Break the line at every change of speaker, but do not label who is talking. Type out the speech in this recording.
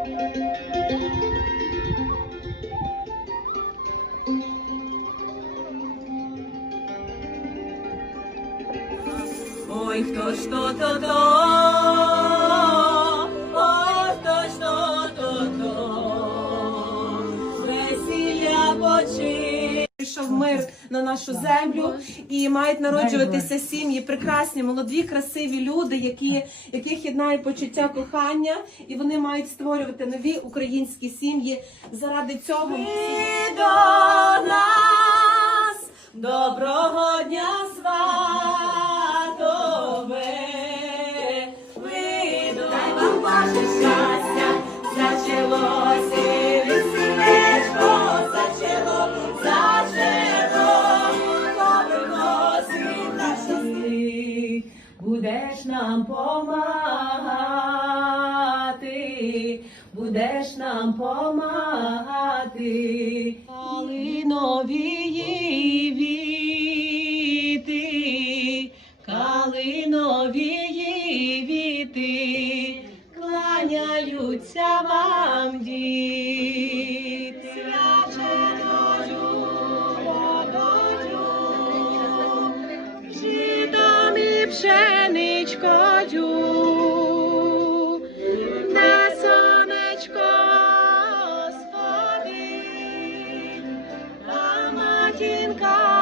Ой, хто ж то то то, ой, хто ж то то то, весілля почив. Прийшов мир на нашу землю і мають народжуватися сім'ї, прекрасні, молоді, красиві люди, які, яких єднає почуття кохання, і вони мають створювати нові українські сім'ї. Заради цього І до нас доброго дня сватове. Будеш нам помагати, будеш нам помагати. Калиновії віти, калиновії віти, кланяються вам діти. жінка.